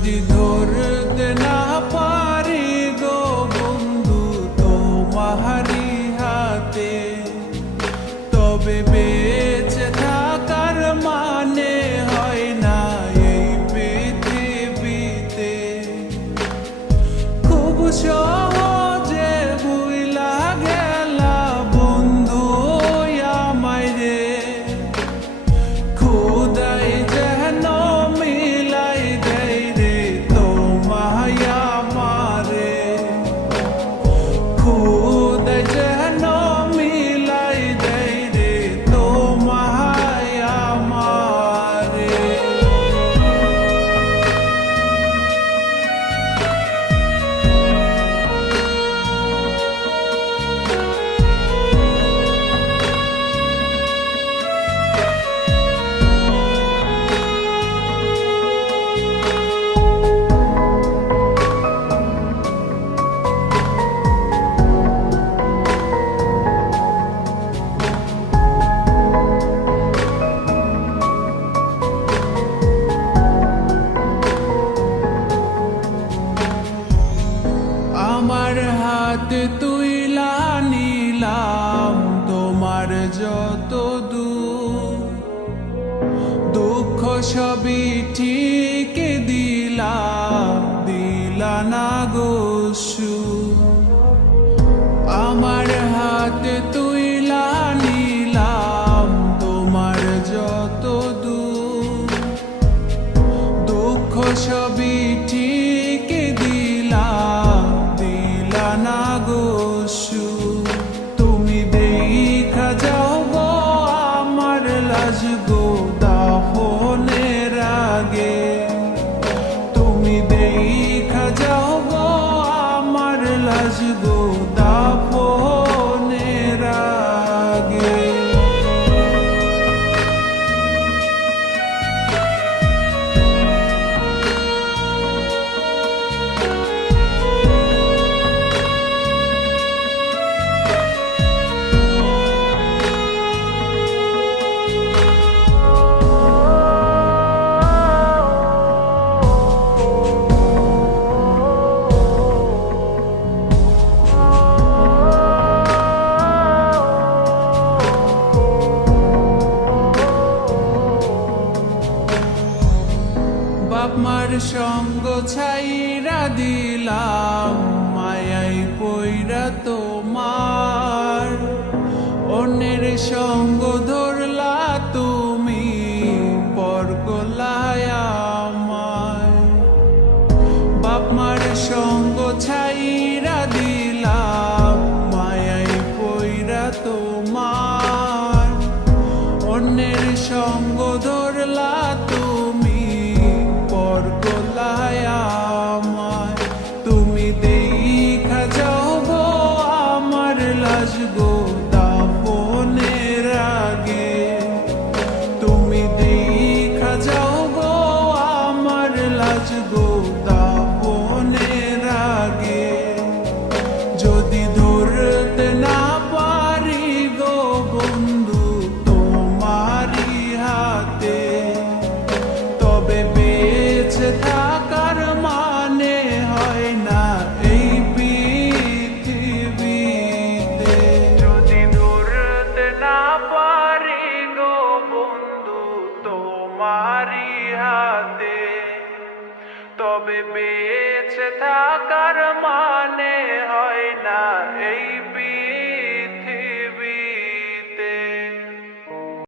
di dor de na pa রাত তুইলা নিলাম তোমার যত দুঃখ। সবই ঠিক দিলাম, দিলা না গোসু আমার হাত তো আমার দাহনের আগে। তুমি দেখা যাও আমার লাজ গো বাপ মার সঙ্গ ছাইরা দিলাম, মায়াই পইরা তোমার। অন্যের সঙ্গ ধরলা তুমি পর করলায় আমায় বাপ সঙ্গ ছাইরা দিলাম, মায়াই পইরা তোমার। অন্যের সঙ্গ যদি ধরতে না পারি গো বন্ধু তোমারি হাতে। তবে বেঁচে থাকার মানে হয় না এই পৃথিবীতে। যদি ধরতে না পারি গো বন্ধু তোমারি হাতে। তবে বেঁচে থাকার মানে